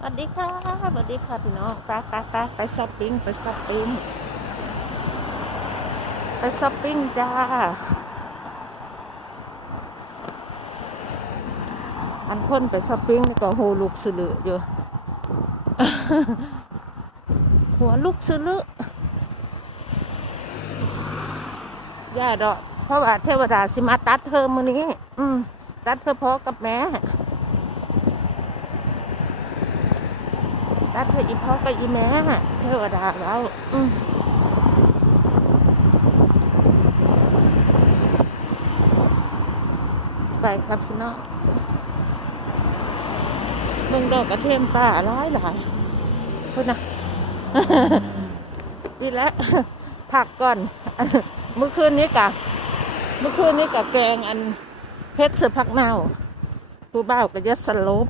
สวัสดีค่ะสวัสดีค่ะพี่น้องไปไปไปไปช้อปปิ้งไปช้อปปิ้งไปช้อปปิ้งจ้า อันคนไปช้อปปิ้งนี่ก็โหลุกสลืออยู่หัวลุกสลือย่าดอก เพราะว่าเทวดาสิมาตัดเธอมือนี้ อืม ตัดเธอพอกับแม่ ตัดเธออีพ่อกับอีแม่เทวดาเราอืมไปครับพี่น้องเบิ่งดอกกระเทียมป่าร้ายหลายพุ่นนะดีแล้วผักก่อนเมื่อคืนนี้กะเมื่อคืนนี้กะแกงอันเพชรเสือผักเน่าผู้บ่าวก็จะสลบ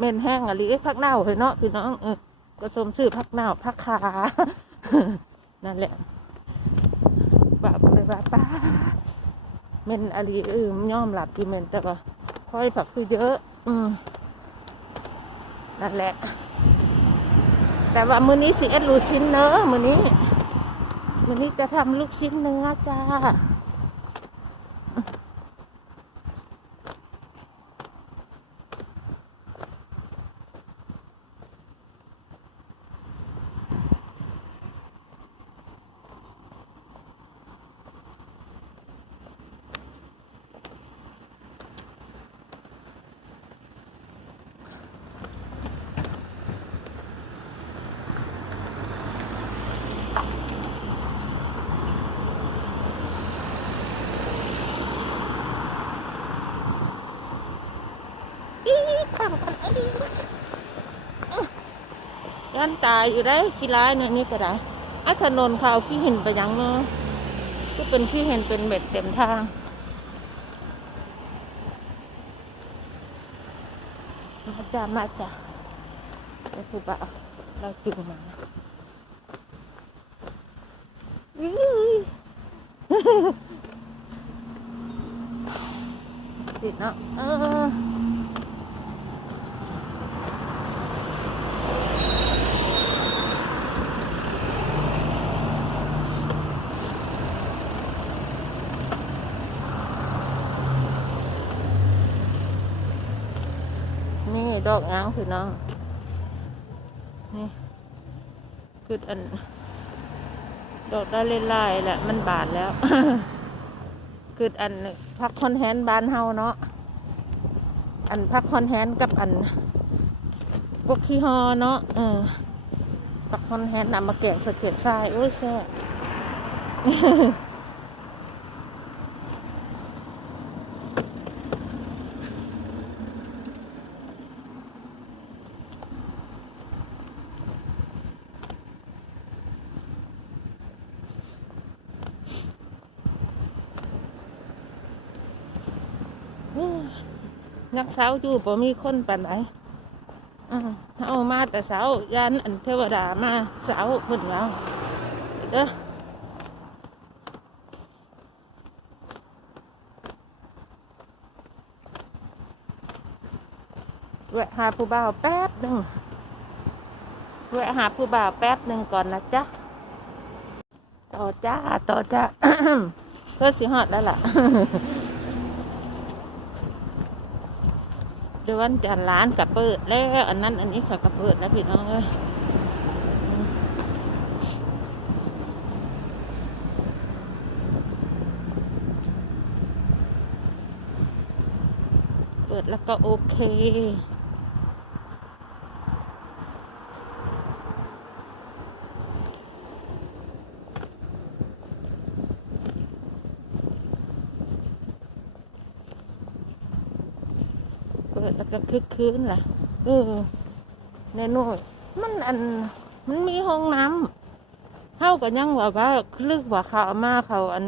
เม่นแห้งอะไรผักเน่าเฮ้ยเนาะพี่น้องเออก็สมชื่อผักเน่าผักขา นั่นแหละบ่าวก็เลยว่าป้าเม่นอะไรเออย่อมหลับกี่เม่นแต่ก็ค่อยผักคือเยอะ อืมนั่นแหละ แต่ว่ามื้อนี้สิเอ็ดลูกชิ้นเนื้อมื้อนี้มื้อนี้จะทำลูกชิ้นเนื้อจ้า อี ข้ามกันอียันตายอยู่ได้ขี้ร้ายเนี่ยนี่ก็ได้อะถนนเขาขี้เห็นไปยังเนาะก็เป็นขี้เห็นเป็นเม็ดเต็มทางมาจ้ามาจ้าไอ้ผู้บ่าเราจุงมาอื้อติดเนาะเออ นี่ ดอกง้างคือน้องนี่คืออัน ดอกได้เล่ยๆแหละมันบานแล้วคืออันพักคอนแฮนบานเฮาเนาะอันพักคอนแฮนกับอันกกขี้ฮอเนาะเออพักคอนแฮนนำมาแกงสะเก็ดทรายโอ้ยแซ่บ นักเสาอยู่บ่มีคนปานใดอือเอามาแต่เสายันอันเทวดามาเสาเพิ่นเอาเด้อแวะหาผู้บ่าวแป๊บหนึ่งแวะหาผู้บ่าวแป๊บหนึ่งก่อนนะจ๊ะ ต่อจ้า ต่อจ้าเพื่อสิฮอดแล้วล่ะ เดือนจันทร์ร้านกับเปิดแล้ว อันนั้น อันนี้ค่ะกับเปิดแล้วพี่น้องเอ้ยเปิดแล้วก็โอเค เปิดแล้วก็คึกคืนล่ะเออในนู่นมันอันมันมีห้องน้ำเท่ากับยังว่าว่าลึกว่าเขาเอามาเขาอัน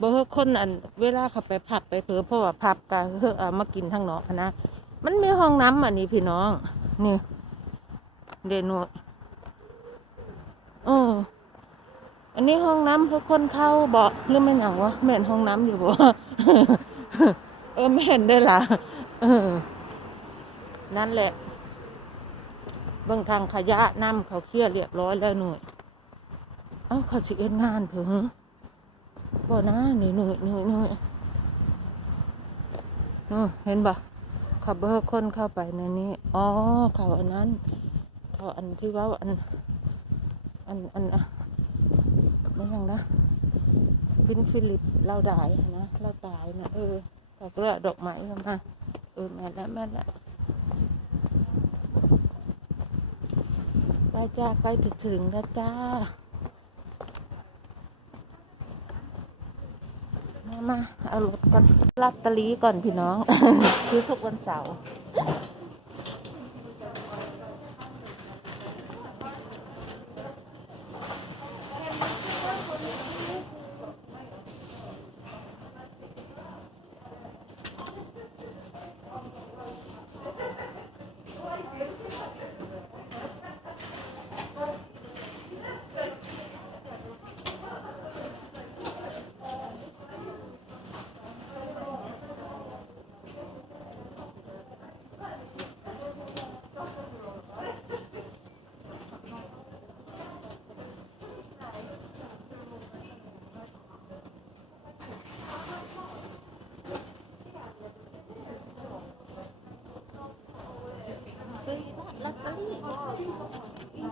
บ่เฮอคนอัน เวลาเขาไปผับไปเผลอเพราะว่าผับกันเฮอเอามากินทางนอกหั้นนะมันมีห้องน้ำอันนี้พี่น้อง นี่เดนูเอออันนี้ห้องน้ำเพื่อคนเข้าบ่หรือไม่หนังวะแม่นห้องน้ำอยู่บ่เออไม่เห็นได้ล่ะเออ นั่นแหละ เบิ่งทางขยะน้ำเขาเคลียร์เรียบร้อยแล้วหน่วยเอ้าเขาสิเอ็นงานเพิ่งบ่นะนี่หน่วยหน่วยหน่วยอือเห็นบ่เขาเบิกคนเข้าไปในนี้ อ๋อเขาอันนั้นเขาอันที่ว่าอัน อันอันอะไม่ยังนะฟินฟิลิปเราได้นะเราตายนะเออเขาก็เลยเอดอกไม้เข้ามาเออแม่แล้วแม่แล้ว ไปจ้าใกล้จะถึงแล้วจ้า มามาเอารถก่อนลอตเตอรี่ก่อนพี่น้อง ซื้อทุกวันเสาร์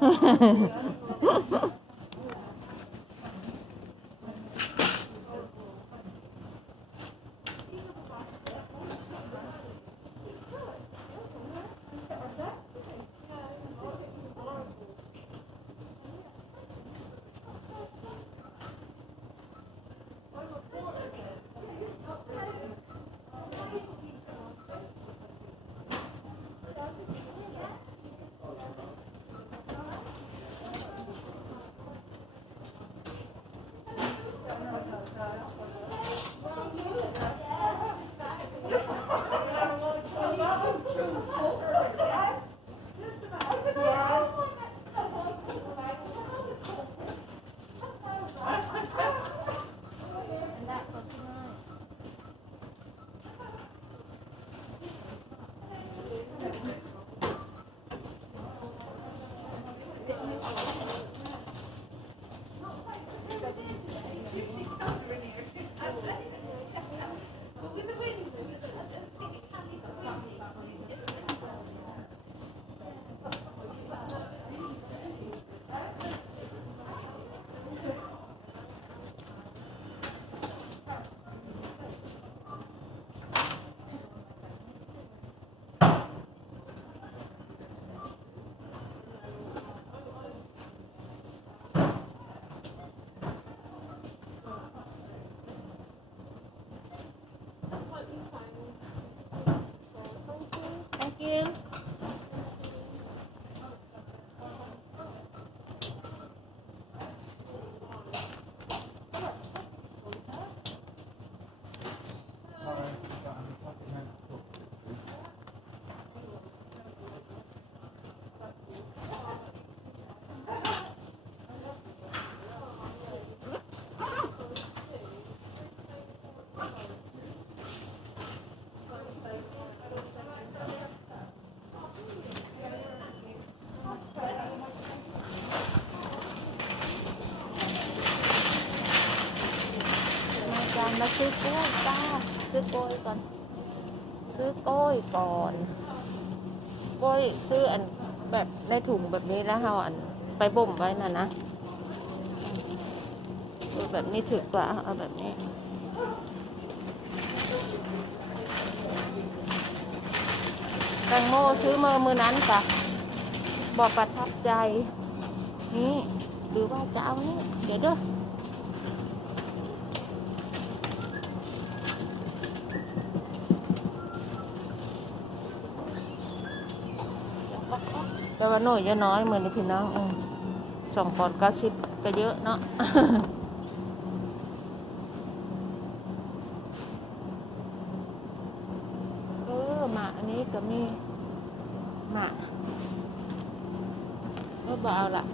呵呵呵呵 มาจานมาซื้อกล้วยจ้าซื้อกล้วยก่อน ซื้อกล้วยก่อนกล้วยซื้ออันแบบในถุงแบบนี้แล้วเราอันไปบ่มไว้น่ะนะแบบนี้ถือกว่าเอาแบบนี้ แตงโมซื้อมามือนั้นกะบอกประทับใจ นี่หรือว่าจะเอานี่เดี๋ยวเด้อแต่ว่าหน่วยจะน้อยเหมือนพี่น้องสองปอนด์เก้าสิบก็เยอะเนาะ เออหมาอันนี้ ก็มีหมากก็บ่เอาละ